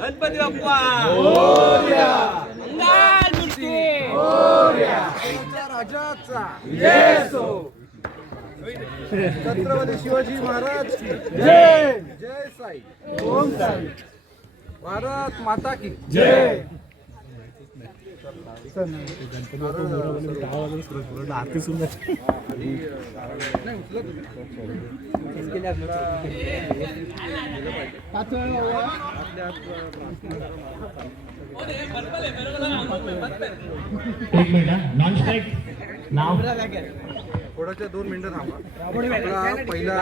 गणपती बाप्पा मोरया, मंगल मूर्ती मोरया, राजाचा जय सो, छत्रपती शिवाजी महाराज की जय, जय साई, ओम साई, भारत माता की जय. नॉन स्ट्राइक नाव थोड्याच्या 2 मिनिटं थांबा. आपला पहिला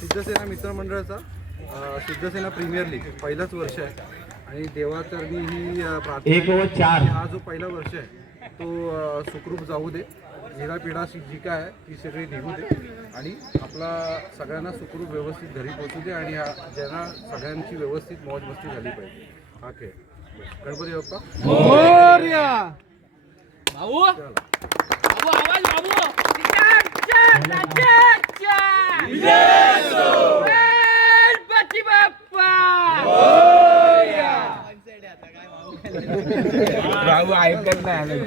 सिद्धसेना मित्रमंडळाचा सिद्धसेना प्रीमियर लीग पहिलाच वर्ष आहे आणि देवाचरणी ही प्रार्थना. हा जो पहिला वर्ष आहे तो सुखरूप जाऊ दे, पिढा जी काय आहे ती सगळी निघू दे आणि आपला सगळ्यांना सुखरूप व्यवस्थित घरी पोहोचू दे आणि ज्यांना सगळ्यांची व्यवस्थित मौज मस्ती झाली पाहिजे. हा खेळ. गणपती बाप्पा मोरया. बाबू बाबू आवाज बाबू गणपती बाप्पा बाबू ऐकत नाही.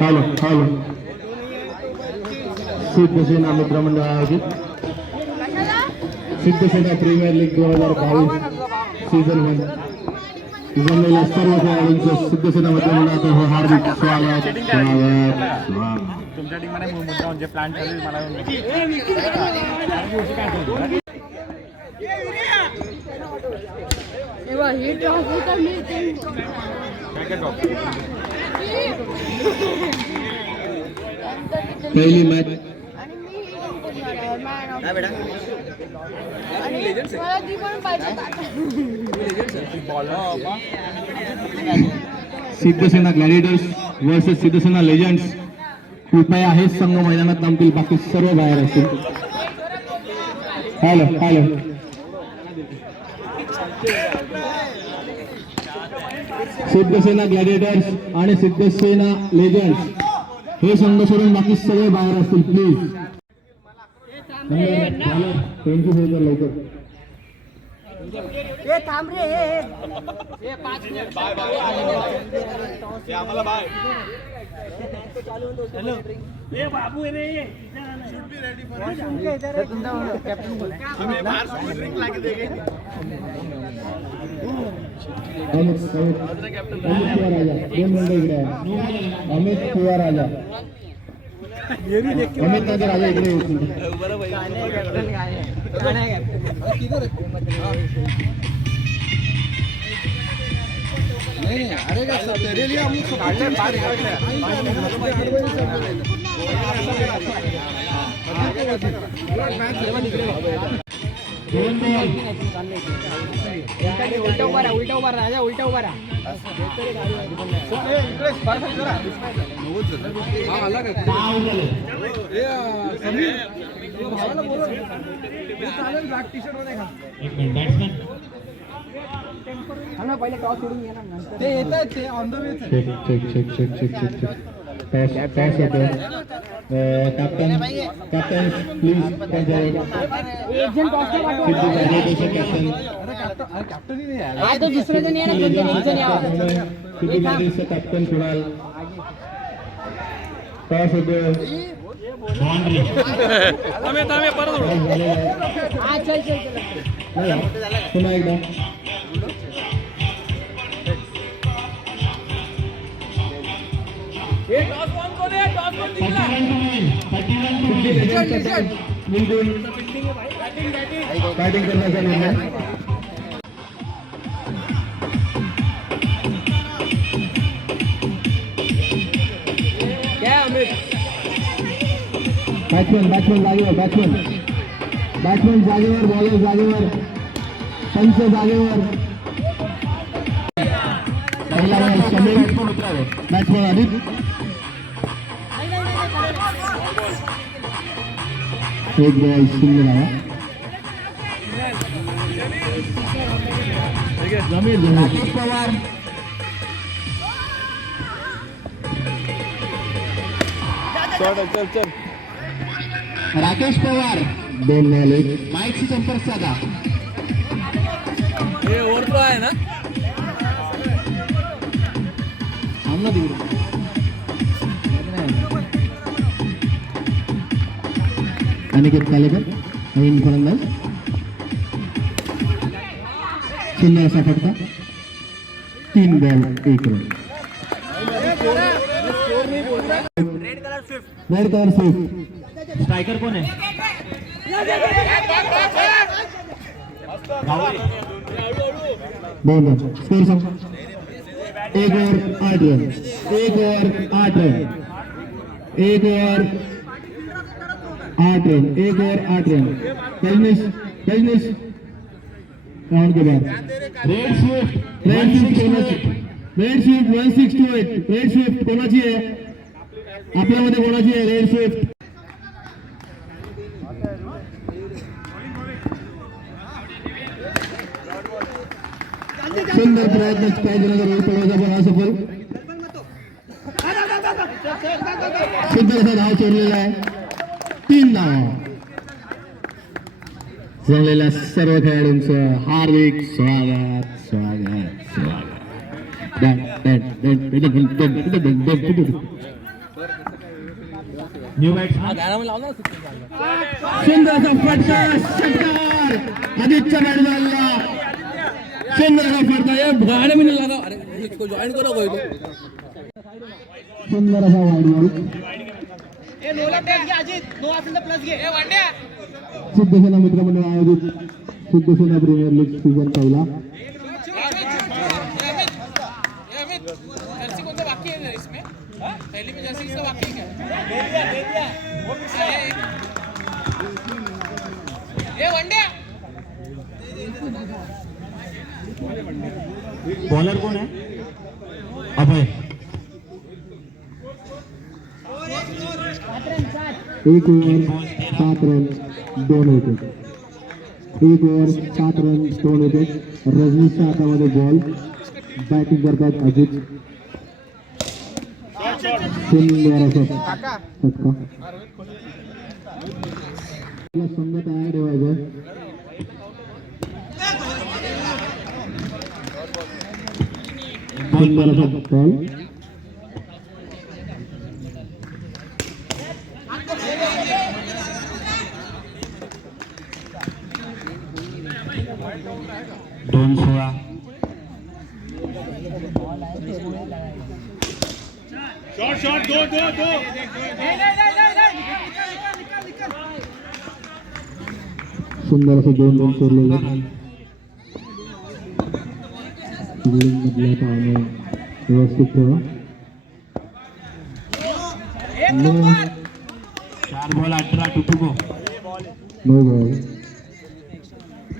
हॅलो हॅलो सिद्धसेना मित्रमंडळ आयोजित सिद्धसेना प्रीमियर लीग 2022 सीझन 1 जमलेल्या सर्व खेळाडूंचं सिद्धसेना मित्रमंडळाचं हार्दिक स्वागत. तुमच्या टीममध्ये मुद्दा म्हणजे प्लॅन ठरवेल मला पहिली मॅच सिद्धसेना ग्लॅडिएटर्स वर्सेस सिद्धसेना लेजंड्स. कृपया हेच संघ मैदानात नामतील, बाकी सर्व बाहेर असतील. हॅलो हॅलो सिद्धसेना ग्लॅडिएटर्स आणि सिद्धसेना लेजंड्स हे संघ सोडून बाकी सगळे बाहेर असतील प्लीज. Thank you sir. लवकर थांब रे. बाबू अमित शिवा राजा अमित नगर राजा इकडे उलटा उभा राजा उलटा उभा राहा. पहिले टॉस सोडून घे ना. ते येतात ते ऑन द वे. टॉस होतो. कॅप्टन कॅप्टन प्लीज एक जण टॉस कॅप्टन दुसरे जण कॅप्टन कुणाल. टॉस होतो. पुन्हा एकदा बॅटिंग करण्याचा निर्णय. बॅट्समॅन जागेवर बॅट्समॅन जागेवर बॉलर जागेवर पंच जागेवर. पहिला बॅट्समॅन आदित एक बॉल 0 लावा. जमीर राकेश पवार राकेश पवार 2 बॉल माईकशी संपर्क साधा आहे ना आमना तिकडे अनिकेत कालेकर नवीन फलंदाज सुंदर असा फटका 3 ball 1 run red colour Swift striker कोण आहे बोल स्कोर सांग 1 over 8 run 1 over 8 run 1 over 8 run 1 over 8 run Rajneesh round के बाद रेड स्विफ्ट 1628 रेड स्विफ्ट कोणाची आहे आपल्यामध्ये कोणाची आहे रेड स्विफ्ट सुंदर प्रयत्न काही जणांचा रोल पडवायचा पण असफल सुंदर असा धाव चोरलेला आहे 3 धावा जमलेल्या सर्व खेळाडूंचं हार्दिक स्वागत न्यू बॅट्समॅन सुंदर असा फटका षटकार आदित्य बॅट्समॅनला सुंदर असा फटका गाणे मी लगा अरे इसको जॉइन करो कोई सुंदर असा वाईड ए नोला प्लस घे अजित नो असेल तर प्लस घे ए वांड्या सिद्धसेना मित्रमंडळ आयोजित सिद्धसेना प्रीमियर लीग सीझन पहिला अमित जर्सी कौन सा बाकी है इसमें पहली में जर्सी इसका बाकी है क्या दे दिया वो ए वंड्या बॉलर कौन है Abhay 1 over 7 run 2 wicket 1 over 7 run 2 wicket रजनीशच्या हातामध्ये बॉल बॅटिंग करतात अजित सुंदर असा फटका संघ तयार ठेवायचं सुंदर असा बॉल दोन 16 शॉट दो सुंदर असं 2 सोडलेलं मधल्या पावणे व्यवस्थित ठेवा 4 बॉल 18 टुटुको नो बॉल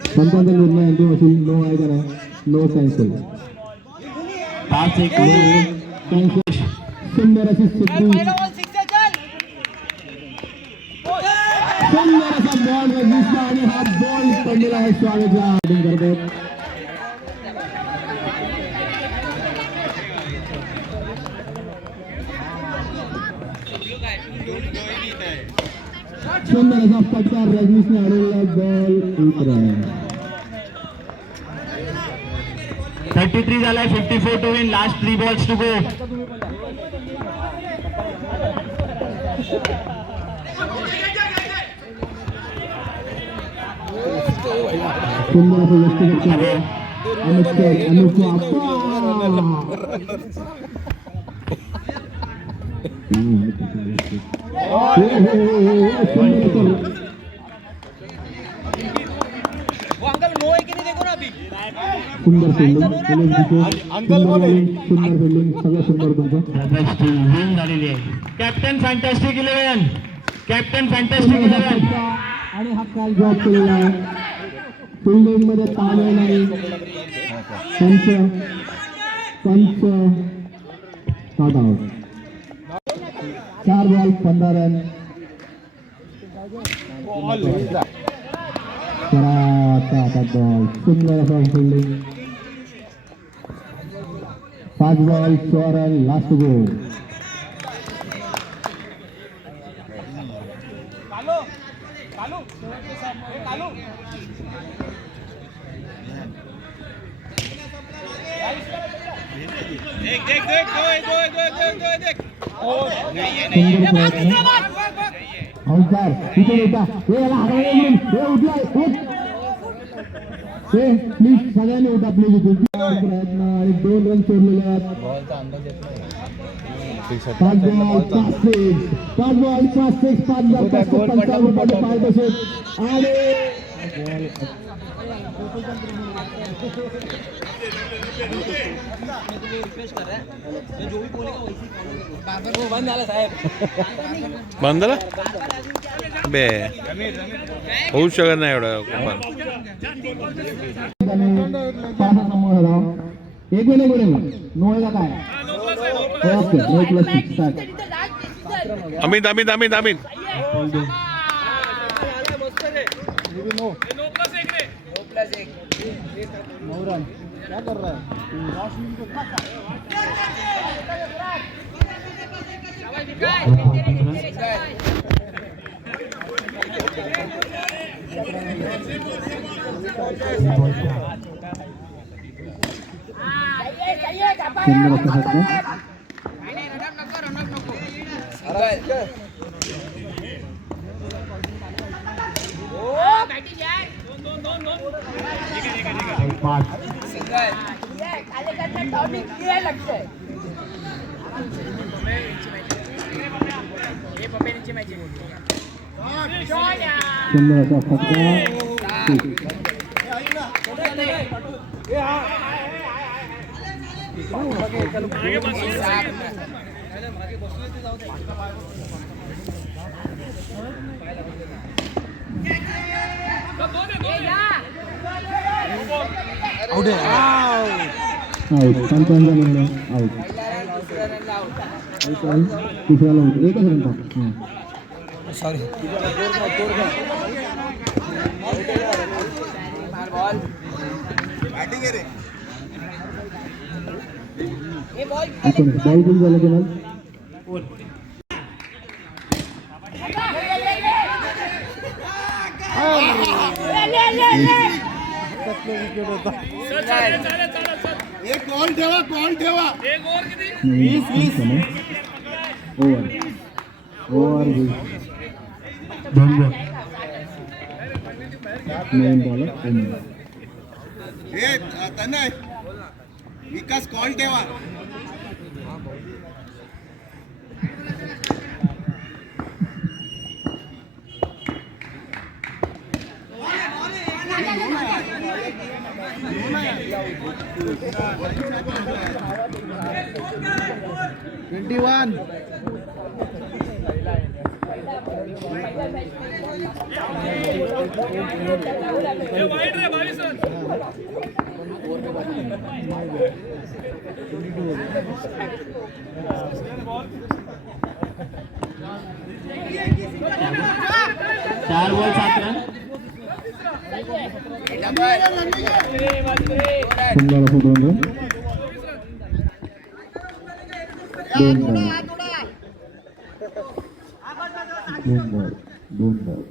पंचांचा निर्णय अंतिम असेल नो आहे का नाही नो कॅन्सल 5 1 कॅन्सल सुंदर अशी सिद्धू सुंदर असा बॉल दिसला आणि हा बॉल पडलेला आहे स्वागतला करतात सुंदर असा फटका रजनीशने अडवलेला बॉल 1 रन 33 झालाय 54 to win last 3 balls to go Sundar असं व्यक्तिगत सुंदर फील्डिंग सुंदर फील्डिंग सगळं सुंदर तुमचं झालेली आहे कॅप्टन फॅन्टॅस्टिक 11 कॅप्टन फॅन्टॅस्टिक 11 आणि हा काल जॉब केलेला आहे फील्डिंग मध्ये ताळे नाही पंच 4 बॉल 15 रन आता बॉल सुंदर असा फील्डिंग 5 बॉल 4 रन लास्ट गोल हौलदार इकडे उठा प्लीज सगळ्यांनी उठा प्लीज प्रयत्न आणि 2 रन सोडलेले आहेत 5 बॉल 5 6 5,555 रुपयाचे पारितोषिक आणि बंद झाला बे होऊ शकत नाही एवढं पासासमोर राव एक मिनिट नोळला काय okay no plus 6 start Amit Amit Amit Amit क्या कर रहा है सॉरी बैटिंग है रे ये बॉल बॉल झालं की नाही एक कॉल ठेवा एक ओव्हर किती 20 ओव्हर 2 बॉल मेन बॉलर ए तनय विकास कॉल ठेवा चार बॉल 7 रन सुंदर फुटून दोन बॉल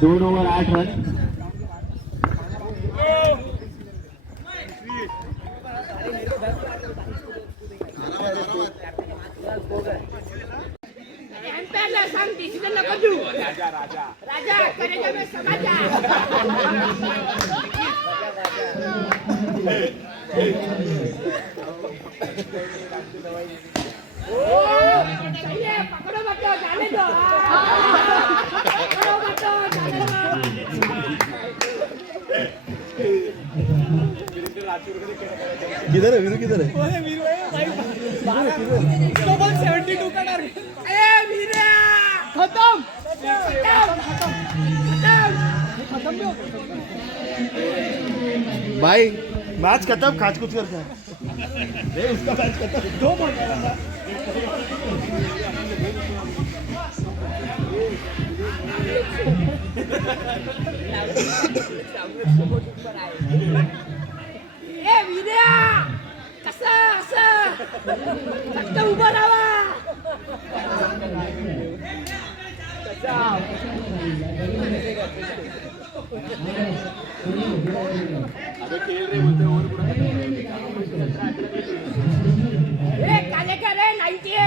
दोन ओव्हर 8 रन राजा करेगा मैं समझ जा पकड़ो बच्चों जाने दो पकड़ो बच्चों जाने किधर है वीरू किधर है इसको बॉल 72 का टारगेट ए वीरा खत्म खत्म भी हो भाई मैच खत्म खाच कुछ करता है उसका मैच खत्म 2 बॉल ए विद्या कसं असं फक्त उभं राहा. ए कालेकर रे 98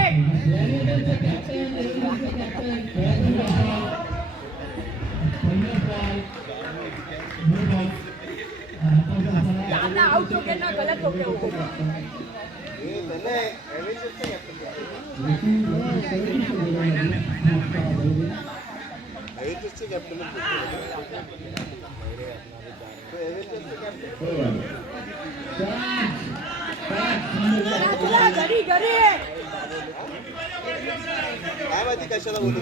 दादा आउट हो गया ना गलत हो गया वो. चला घरी घरी काय माहिती कशाला बोलतो.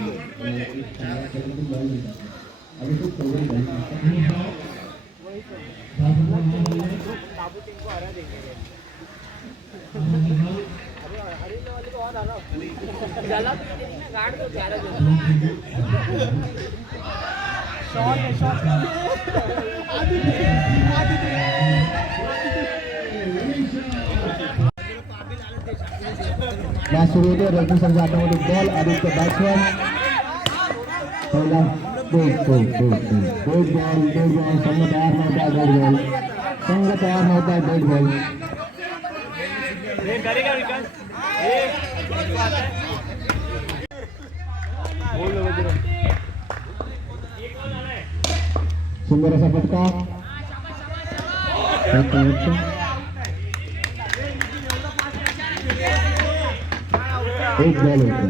मॅच सुरू होते. रघु संघ हातामध्ये बॉल. आदित्य बॅट्समॅन. पहिला डेड बॉल. संघ तयार नव्हता. Dead ball. संघ तयार नव्हता. Dead ball. सुंदर असा फटका. एक बॉल होता.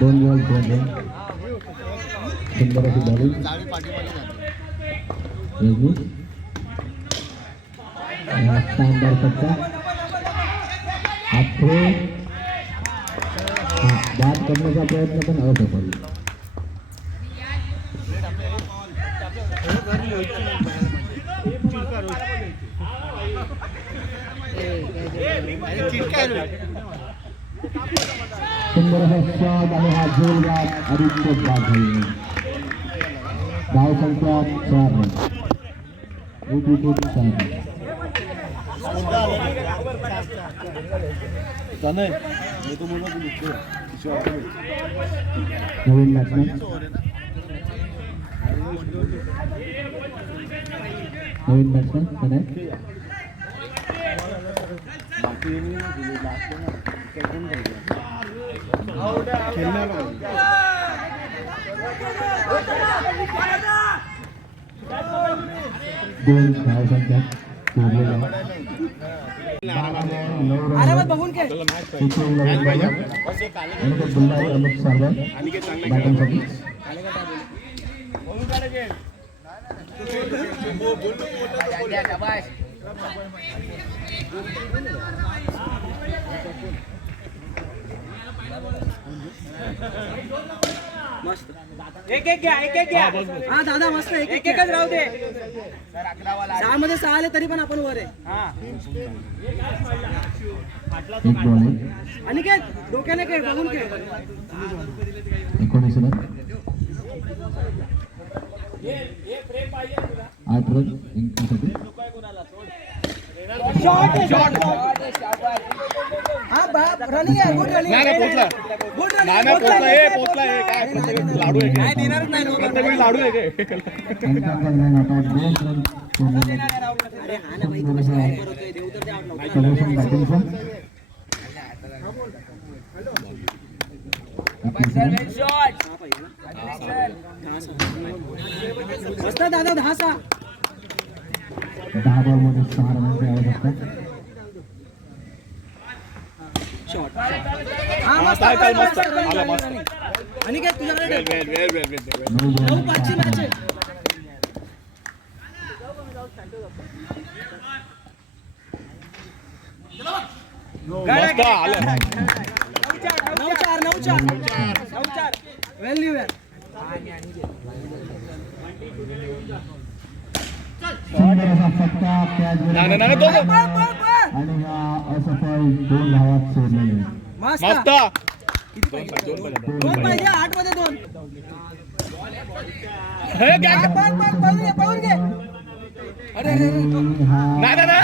दोन बॉल सुंदर अशी बॉलिंग. शानदार फटका. थ्रो बाद करण्याचा प्रयत्न पण असफल. सुंदर असा शॉट आणि हा जोरदार आदित्य बाघेल. धाव संख्या 4 रन. एक विकेट 4 रन. नवीन बॅट्समॅन. नवीन बॅट्समॅन कनेक्ट. दोन धाव संख्या आरामात बघून घे. अमित सारवाल बॅटिंगसाठी. एक एक घ्या. हा दादा मस्त. एक एकच राहू दे. 6 मध्ये 6 आले तरी पण आपण वर आहे. एक बॉल. आणि काय डोक्याने खेळ बघून खेळ. 19 रन. 8 रन जिंकण्यासाठी. हा रनिंग आहे. गुड रनिंग आहे. Good running. लाडू आहे काय देणारच नाही लाडू आहे अरे हा ना भाई तुम्ही काय करतोय. देव तर मस्त दादा 10 10 बॉलमध्ये 6 रनांची आवश्यकता. शॉट. हा मस्त. आणि काय तुझ्याकडे 9-5 मॅच आहे. मस्त आलं. 9-4 वेल न्यू यार. सुंदर असा फटका कॅच नाही नाही नाही, दोन आणि हा असफल 2 धावात सोडलेले. मस्त मस्त दोन पाहिजे 8 मध्ये 2 हे काय पाहून घे आणि हा नाही नाही नाही.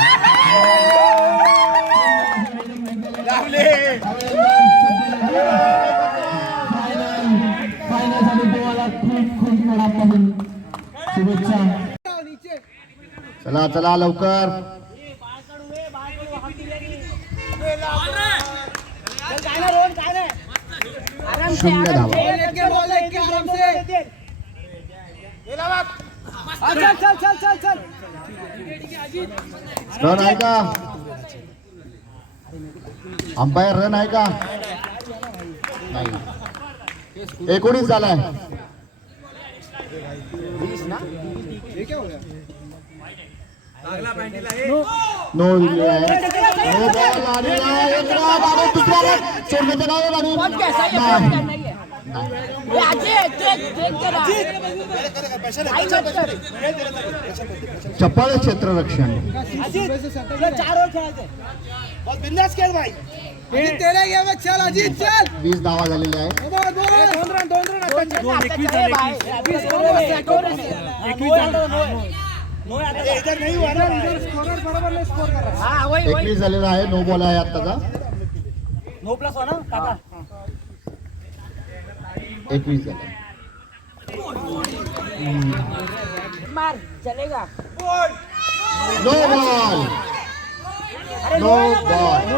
लावले. फायनलसाठी तुम्हाला खूप खूप मनापासून शुभेच्छा. चला चला लवकर. शून्य धावा. चल रन आहे का? अंपायर रन आहे का? नाही. 19 झालाय. नो दिले आहे. नो बॉल आणि एक रन आणि दुसरा रन सोडण्याचं नाव आणि नाही. चपळ क्षेत्ररक्षण. 20 धावा झालेल्या आहेत. वही 21 झालेला आहे. नो बॉल आहे आत्ताचा. नो प्लस ना काका 21 झाला. मार चलेगा नो बॉल. No ball.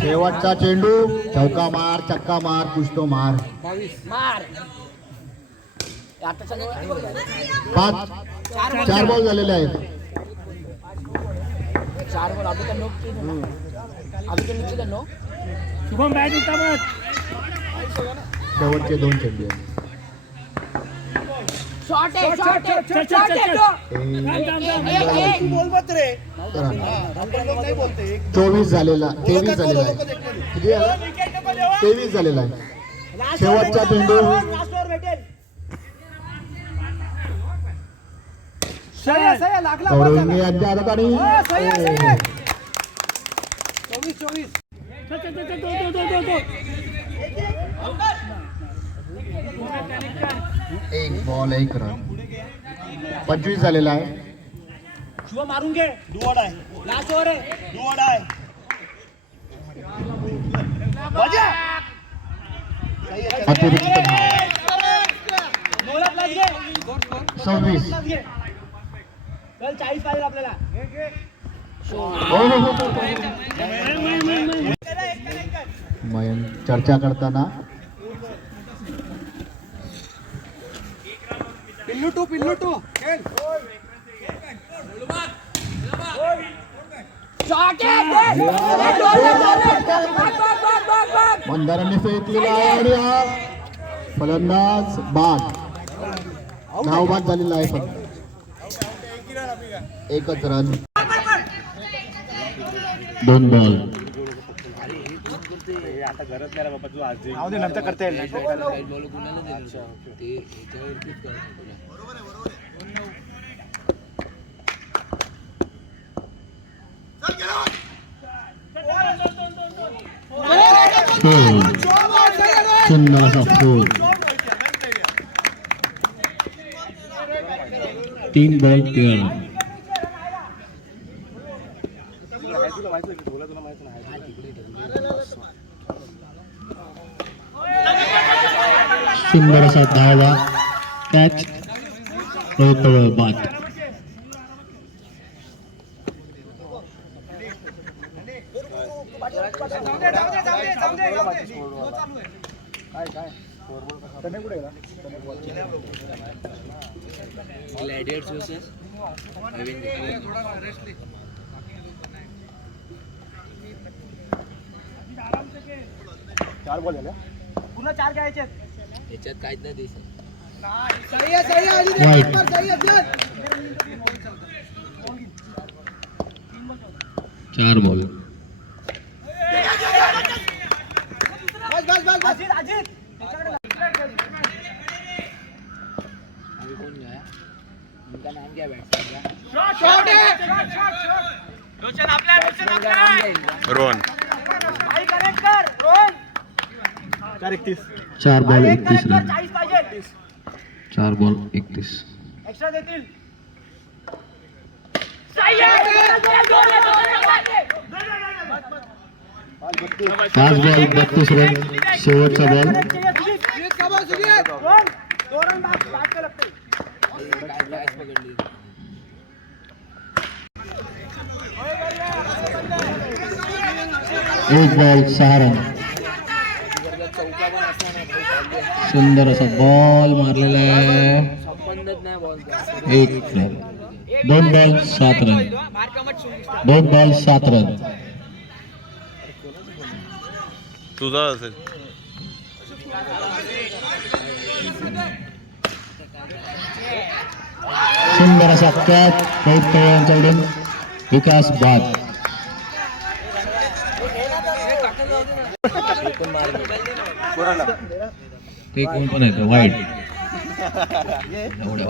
शेवटचा चेंडू. चौका मार, चक्का मार, कुछ तो मार. मार 4 बॉल झालेले आहेत. 4 बॉल अभी का नो अभी के नीचे का नो शुभम बॅट उठा मत. शेवटचे 2 चेंडू आहेत. शॉट है शॉट है शॉट है बोल मत रे 24 झालेला. 23 झालेला आहे. किती झाला? 23 झालेला आहे. शेवटचा चेंडू. लास्ट ओव्हर भेटेल सही है लागला गौरव इंगे यांच्या हातात आणि सही है 1 बॉल 1 रन. 25 झालेला आहे. शुभ मारून घे दुवाड आहे लास्ट ओव्हर आहे दुवाड आहे बजा अतिरिक्त धाव. नोला प्लस घे 26. चल 40 पाहिजे आपल्याला मयंक चर्चा करताना पिल्लू टू खेळ. शॉट है मंदारांनी फेकलेला आहे आणि हा फलंदाज बाद. धाव बाद झालेला आहे. फक्त एकच रन. 2 बॉल. नंतर करता येईल. सुंदर असा फोर. 3 ball 13 run. सुंदर असा धावा. कॅच रोतवळ बाद. ग्लॅडिएटर्स वर्सेस चार बॉल झाले. पुन्हा 4 घ्यायचे याच्यात काहीच नाही दिसत. सही है सही है Right. सही है 4 बॉल. बस अजित अभी कोण गया इनका नाम क्या है batsman Rohan 4-31. 4 ball 31 run 4 ball 31 5 ball 32 run शेवटचा बॉल एक बॉल 6 रन सुंदर असा बॉल मारलेला आहे संबंधच नाही ball 1 run 2 ball 7 run 2 ball 7 run तुझा असेल सुंदर असा कॅच बहुत तळ्यांच्याकडून विकास बाद ते कोण पण आहे वाईट एवढ्या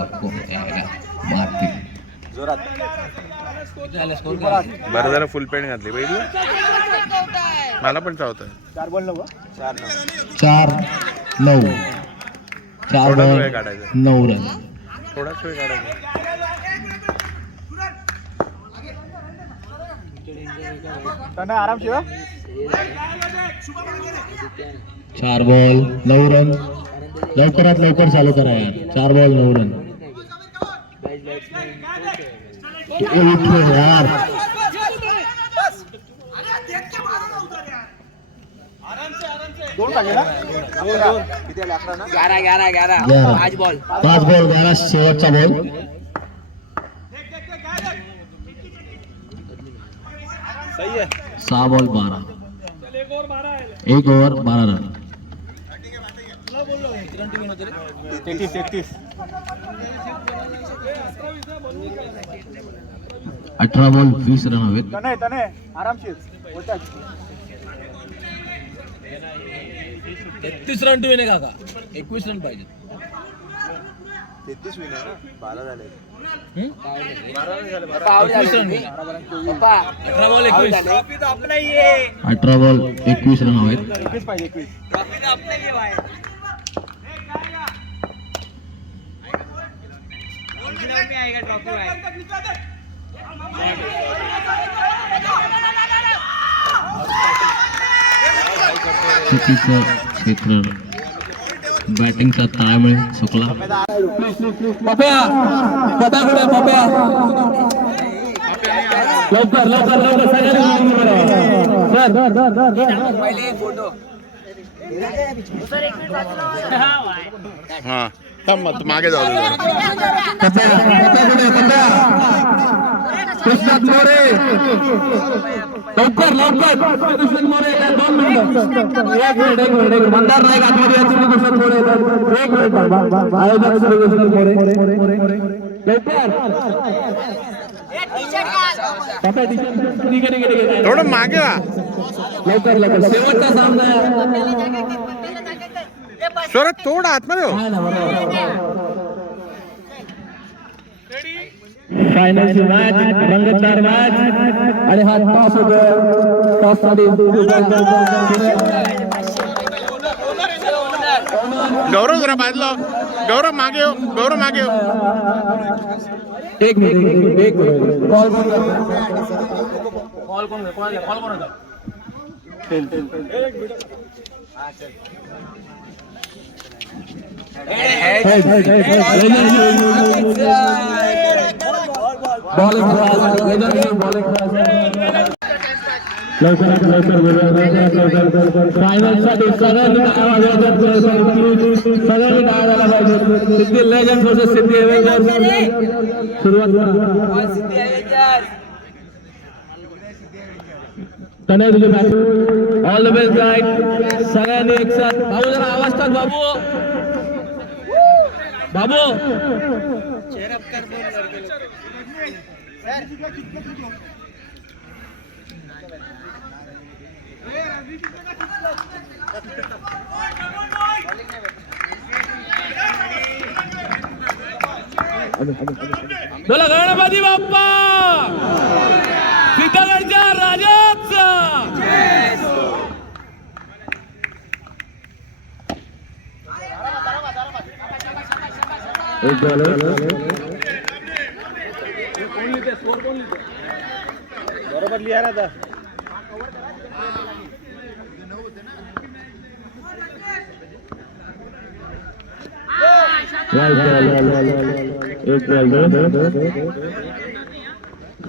मारतील बरं जरा फुल पॅन्ट घातली बघितलं मला पण चावतं 4 बॉल 9. 4 9 4 थोडाच बॉल वेळ काढायचा 9 रन थोडाच वेळ काढायचा 4 बॉल 9 रन लवकरात लवकर चालू करा यार 4 बॉल 9 रन यार किती आले 11 ना 11 5 बॉल 5 बॉल 11 शेवटचा बॉल सही है. 6 ball 12 1 over 12 run 33. 18 ball 20 run हवेत तने आरामशीर बोलतात. 33 रन टू विने काका 21 रन पाहिजे 33 विन आहे ना 12 झाले 18 बॉल 21 18 बॉल 21 रन हवेत 21 पाहिजे 21. चुकीचं क्षेत्र बॅटिंगचा ताळमेळ चुकला पप्या पप्या लवकर पहिले फोटो हां थांब मग मागे जाऊ दे जरा. कृष्णात मोरे लवकर कृष्णात मोरे 2 मिनिटं एक मिनिट मंदार नाईक आतमध्ये यायचे कृष्णात मोरे 1 मिनिट आयोजक श्री कृष्णात मोरे लवकर थोडं मागे वा लवकर शेवटचा सामना स्वरात थोडं आतमध्ये हो फायनलची मॅच रंगतदार मॅच आणि हा टॉस होतो टॉससाठी गौरव जरा बाजलो गौरव मागे हो एक मिनिट कॉल फायनलसाठी सगळ्यांनी टाळायला पाहिजे सिद्धी लेजंड वर्सेस सिद्धी एव्हेंजर्स सुरुवात तने तुझे ऑल द बेस्ट गाइड सगळ्यांनी एक साथ भाऊ जरा आवाज टाक बाबू बोला गणपती बाप्पा सिद्धगडच्या राजाचा एक बॉल बरोबर लिहा ना आता एक बॉल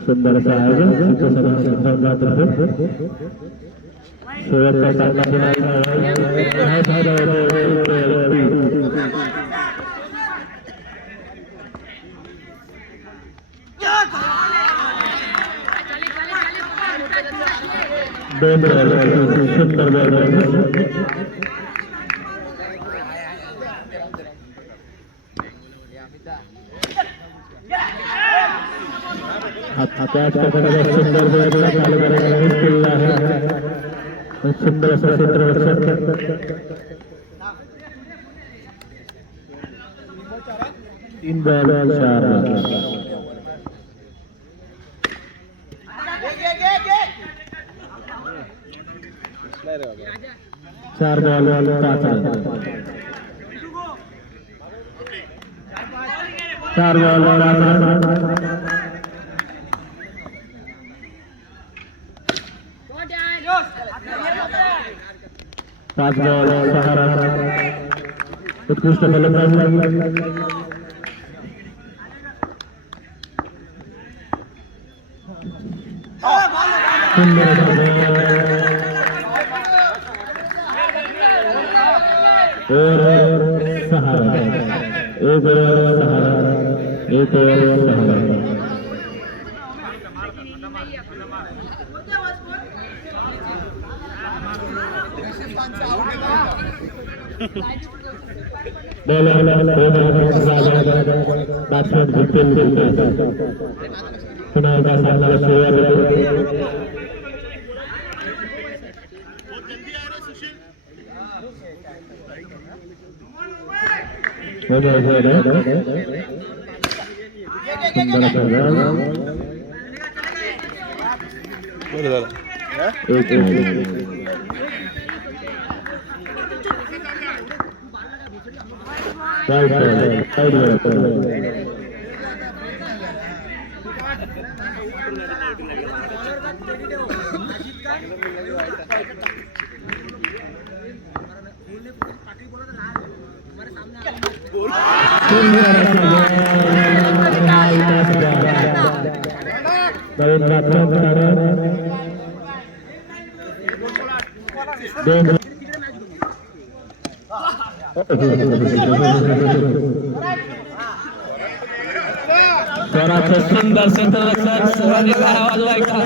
सुंदर असा आयोजन शेवटचा सामना सुंदर सुंदर असा तीन बॉल चार ball 5 run 4 ball 5 run 5 ball 6 run उत्कृष्ट फलंदाज batsman Vipin पुन्हा एकदा सामन्याला सुरुवात सुंदर क्षेत्ररक्षण सर्वांनी आवाज ऐका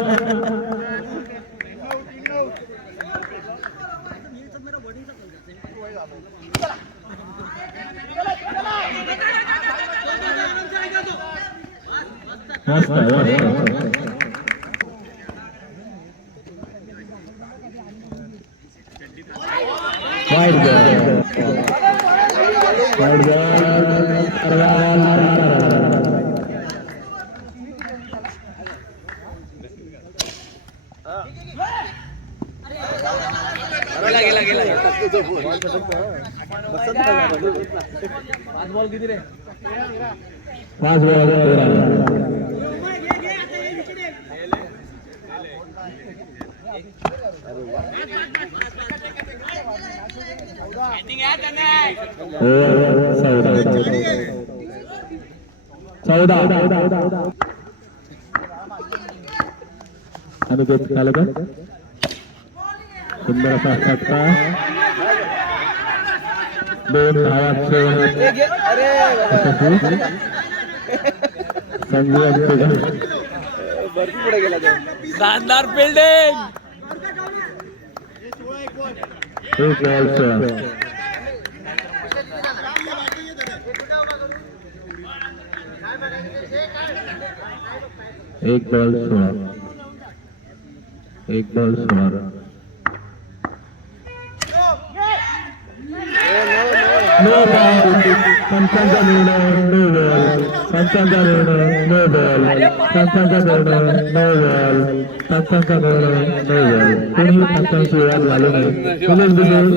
अनुगत कालका सुंदर असा फटका 2 धावांचे संजय पुढे गेला शानदार फिल्डिंग एक बॉल 16 रन नो बॉल पंचांचा निर्णय नो बॉल पंचांचा निर्णय नो बॉल पंचांचा निर्णय नो बॉल पंचांचा निर्णय नो बॉल कोणीही पंचांची वेळ झाली नाही पुलिस बिलिस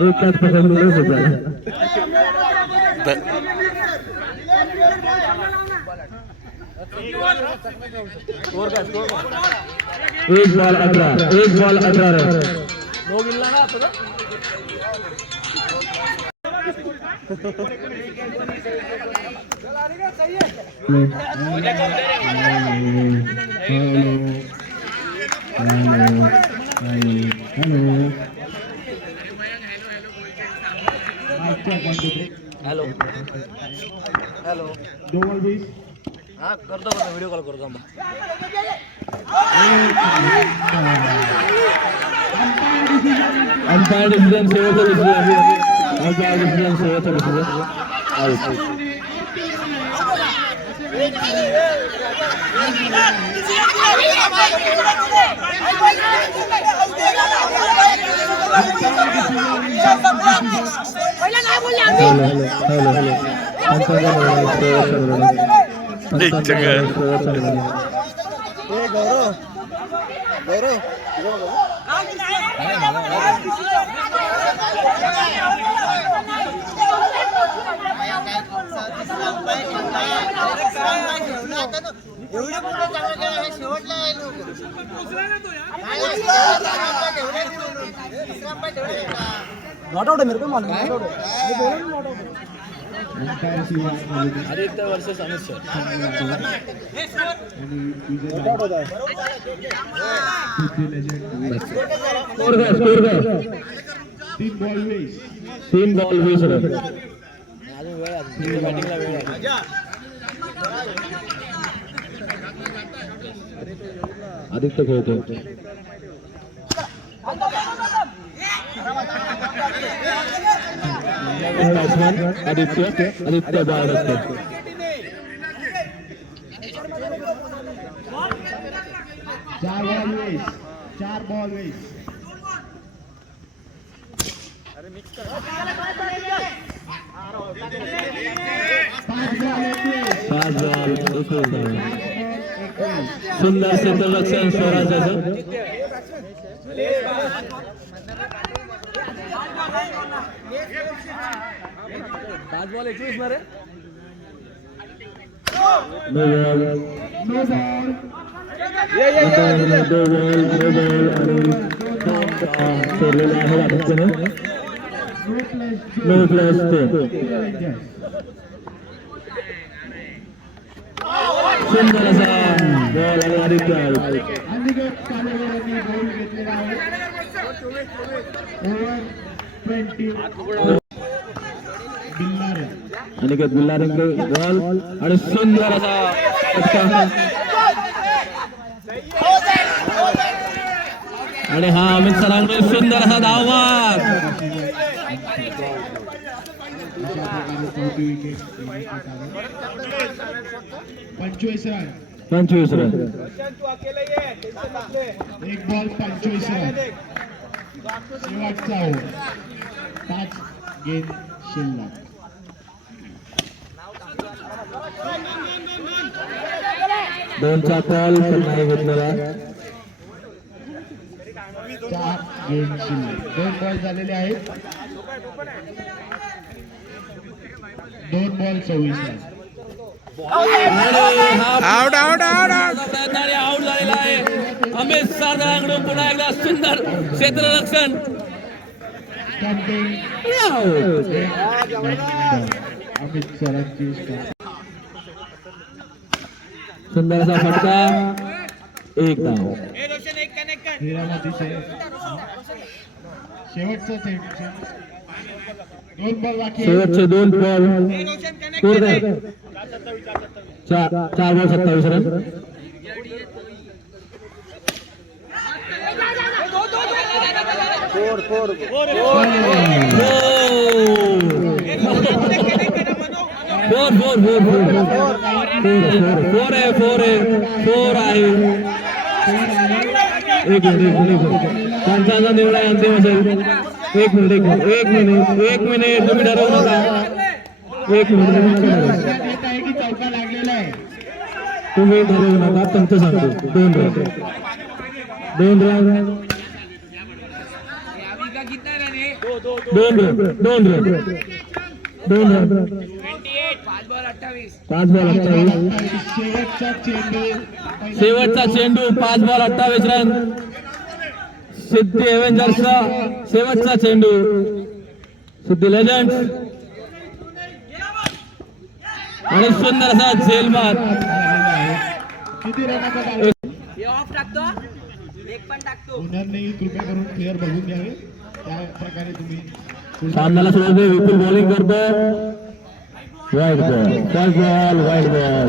एकाच पकडलेच होता एक बॉल 11 रन हॅलो हॅलो दो बॉल 20 हा करतो व्हिडिओ कॉल करतो अंपायर डिसिजन शेवटचा डिसिजन आउट नॉट आउट है मेरे को मालूम है आदित्य वर्सेस अमित सर तीन बॉल 20 रन अजून वेळ आहे बॅटिंगला वेळ आहे आदित्य खेळतो बॅट्समॅन आदित्य बॉल असतो चार बॉल 20 पाच बॉल 21 सुंदर क्षेत्ररक्षण स्वराज्याचं पाच बॉल 21 मध्ये सोडलेला आहे आदित्यने नो प्लस 2 सुंदर असा बॉल आणि आदित्य अनिकेत बिल्लारेंगे बॉल आणि सुंदर असा आणि हा अमित सरांकडे सुंदर असा धावमार 25 रन एक बॉल 25 रन शेवटचा ओव्हर 5 गेम शिल्लक दोनचा कॉल पण नाही घेतलेला 4 गेम शिल्लक 2 बॉल झालेले आहेत 2 ball 24 run out out out प्रयत्नाने आउट झालेला आहे अमित सरदारांकडून पुन्हा एकदा सुंदर क्षेत्ररक्षण अमित सरांची सुंदर असा फटका एक धाव शेवटचे 2 बॉल 4 बॉल 27 रन फोर आहे एक पंचांचा निर्णय अंतिम असेल एक मिनिट तुम्ही ठरवू नका. एक मिनिट चौका लागलेला आहे. तुम्ही ठरवू नका, तुमचं सांगतो. 2 रन. पाच बॉल 28. शेवटचा चेंडू 5 बॉल 28 रन. सिद्धी एव्हेंजर्सचा शेवटचा चेंडू. सिद्धी लेजंड आणि सुंदर असा झेलबाद. ऑफ टाकतो, एक पण टाकतो. कृपया करून प्लेअर बघून घ्यावे, त्या प्रकारे तुम्ही सामन्याला सुरुवात. विपुल बॉलिंग करतो. वाईट बॉल, फर्स्ट बॉल, वाईट बॉल.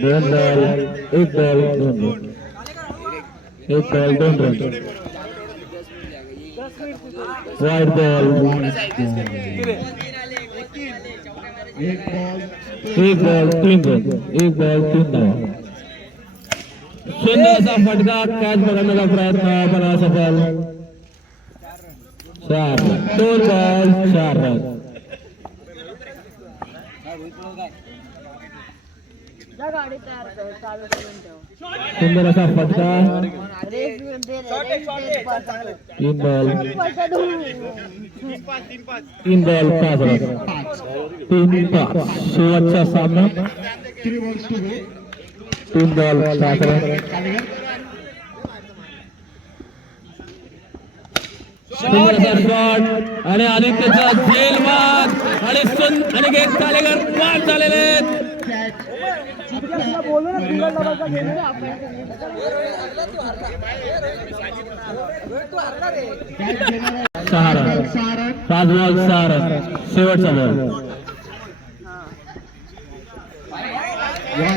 दोन बॉल, एक बॉल, 2 रन. एक बॉल, 2 रन. वाईट बॉल. एक बॉल 3 रन. एक बॉल 3 धावा. सुंदर असा फटका, कॅच पकडण्याचा प्रयत्न पण असफल. 2 बॉल 4 रन. सुंदर असा फटका. 3 बॉल 5 रन. 3-5 शेवटचा सामना. 3 बॉल 7 रन. सुंदर असा शॉट आणि आदित्यचा झेलबाद आणि गेट कालेकर बाद झालेले आहेत. 6 रन. 5 ball 6 run. शेवटचा ball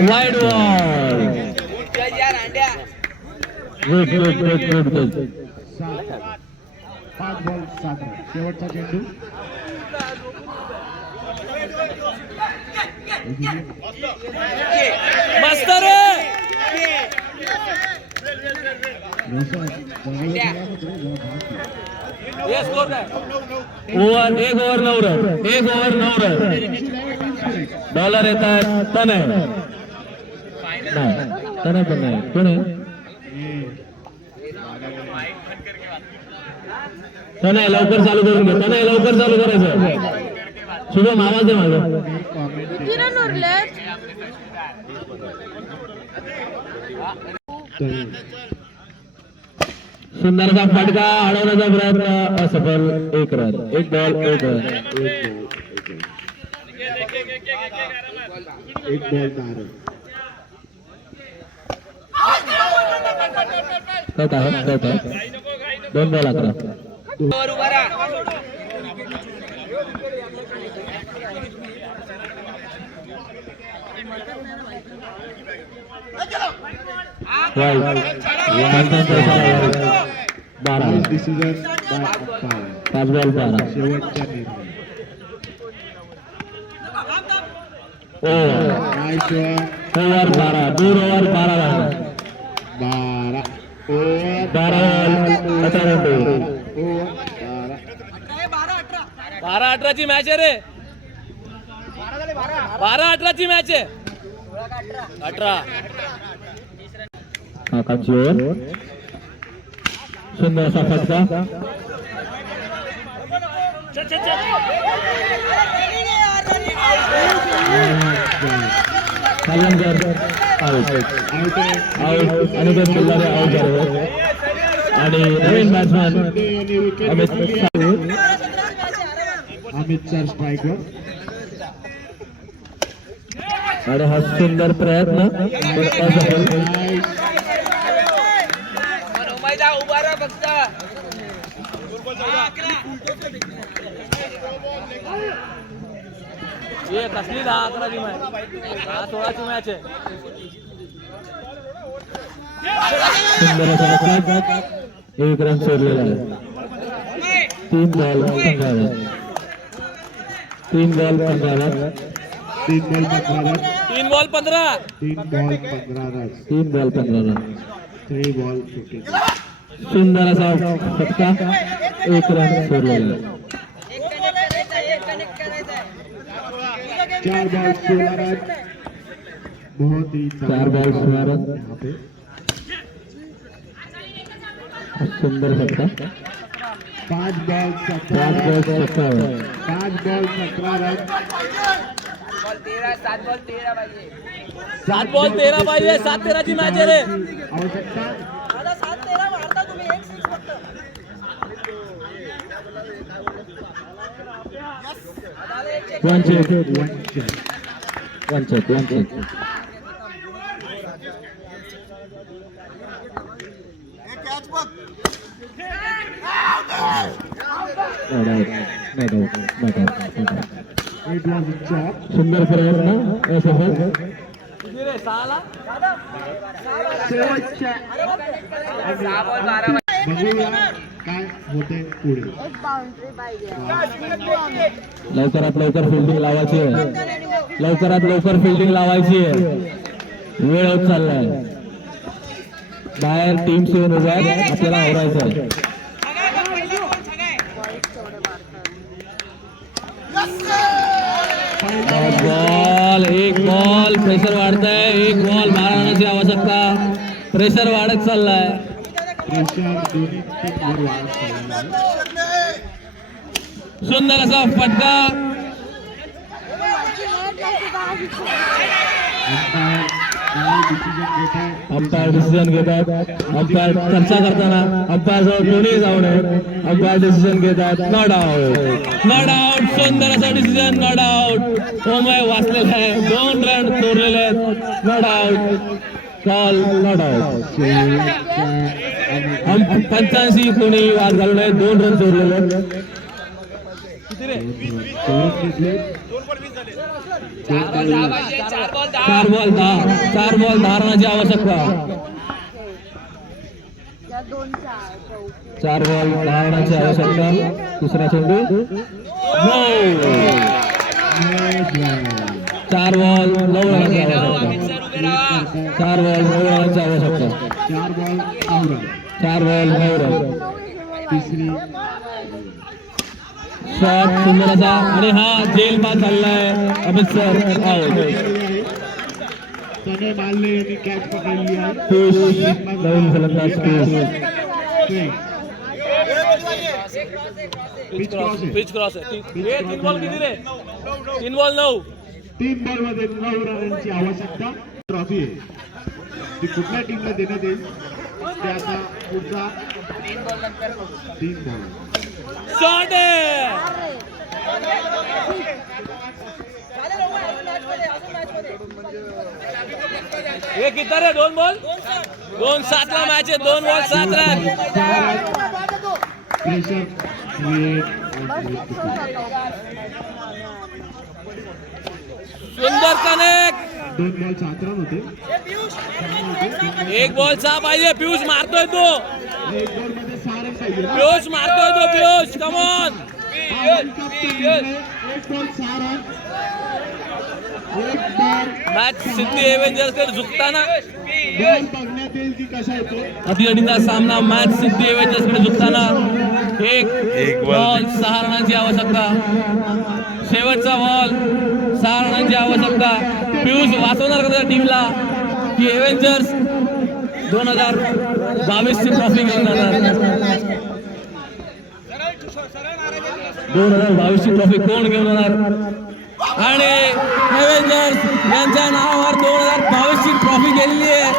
wide ball. Good. 5 ball 7 run. शेवटचा चेंडू. मस्त रे. Over 1 over 9 run. 1 over 9 run. Bowler येत आहेत तनय. तनय पण नाही. कोण आहे? तनय लवकर चालू करून घे. तनय लवकर चालू करायचं. शुभम आवाज दे माझा. सुंदरचा फटका अडवण्याचा प्रयत्न असफल. 1 run. 1 ball 1 run. 1 ball 10 run. Cut आहे. 2 बॉल 11. Decision 5 ball 12. शेवटचा ओव्हर 12. 2 ओव्हर 12 12-18 ची मॅच आहे रे. 12-18 ची मॅच आहे. 18. आकांक्षी ओव्हर. सुंदर असा फटका. आउट आणि ते खेळणारे आउट झाले. आणि नवीन बॅट्समॅन अमित सर स्ट्रायकर. आणि हा सुंदर प्रयत्न उभा राहा फक्त. ये कसली 10-11 ची मॅच. 10-16 ची मॅच आहे. सुंदर असा 1 रन सोडलेला आहे. 3 ball 15 run. 3 ball 15 run 3 ball 15 run 3 ball 15 3 ball 15 run 3 ball 15 run 3 ball 15 सुंदर असा फटका 1 रन सोडलेला 4 बॉल 16 रन बहुत ही 4 बॉल 16 रन यहाँ पे सुंदर फटका 5 ball 17 run 5 ball 17 run 7 ball 13 पाहिजे 7-13 ची मॅच आहे रे आवश्यकता दादा 7-13 मारता तुम्ही एक सिक्स फक्त वन चेक सुंदर प्रयत्न असफल किती रे 6 ला शेवटच्या बघूया काय होते पुढे लवकरात लवकर फिल्डिंग लावायची आहे लवकरात लवकर फिल्डिंग लावायची आहे वेळ होत चाललाय बाहेर टीम्स येऊन उभ्या आहेत आपल्याला आवरायचं आहे बॉल एक बॉल प्रेशर वाढतंय एक बॉल मारण्याची आवश्यकता प्रेशर वाढत चाललाय सुंदर असा फटका अंपायर डिसिजन घेतात अंपायर चर्चा करताना अंपायर जवळ कोणी जाऊ नये अंपायर डिसिजन घेतात नॉट आउट सुंदर असा डिसिजन नॉट आउट ओमय वाचलेला आहे 2 रन चोरलेले आहेत not out call not out पंचांशी कोणी वाद घालू नये 2 रन चोरलेले आहेत 4 बॉल 10 रनाची आवश्यकता 4 बॉल 10 रनाची आवश्यकता दुसरा चेंडू 4 बॉल 9 रनाची आवश्यकता 4 बॉल 9 रनाची आवश्यकता 4 बॉल 9 रन तिसरी शॉट सुंदर असा आणि हा जेल पास चाललाय अमित सर आउट त्याने मारले यांनी कॅच पकडली आहे नवीन फलंदाज पिच क्रॉस आहे 3 बॉल किती रे 3 बॉल 9 3 बॉल मध्ये 9 रनांची आवश्यकता ट्रॉफी आहे ती कुठल्या टीमला देण्यात येईल ते आता पुढचा 3 बॉल शॉट आहे हे किती रे 2 बॉल 2-7 ला मॅच आहे 2 बॉल 7 रन प्रेशर सुंदर कनेक्ट 2 बॉल 7 रन होते 1 बॉल 6 पाहिजे पियुष मारतोय तो 1 बॉल मध्ये 6 रन पाहिजे पियुष मारतोय तो Piyush come on 1 ball 6 run 1 ball match Siddhi Avengers कडे झुकताना बॉल बघण्यात येईल की कसा येतो अटीअटीचा सामना मॅच सिद्धी एव्हेंजर्स कडे झुकताना एक बॉल 6 रनांची आवश्यकता शेवटचा बॉल 6 रनांची आवश्यकता पियुष वाचवणार का त्या टीमला की एव्हेंजर्स 2022 ची ट्रॉफी घेऊन जाणार 2022 ची ट्रॉफी कोण घेऊन जाणार आणि एव्हेंजर्स यांच्या नावावर 2022 ची ट्रॉफी गेलेली आहे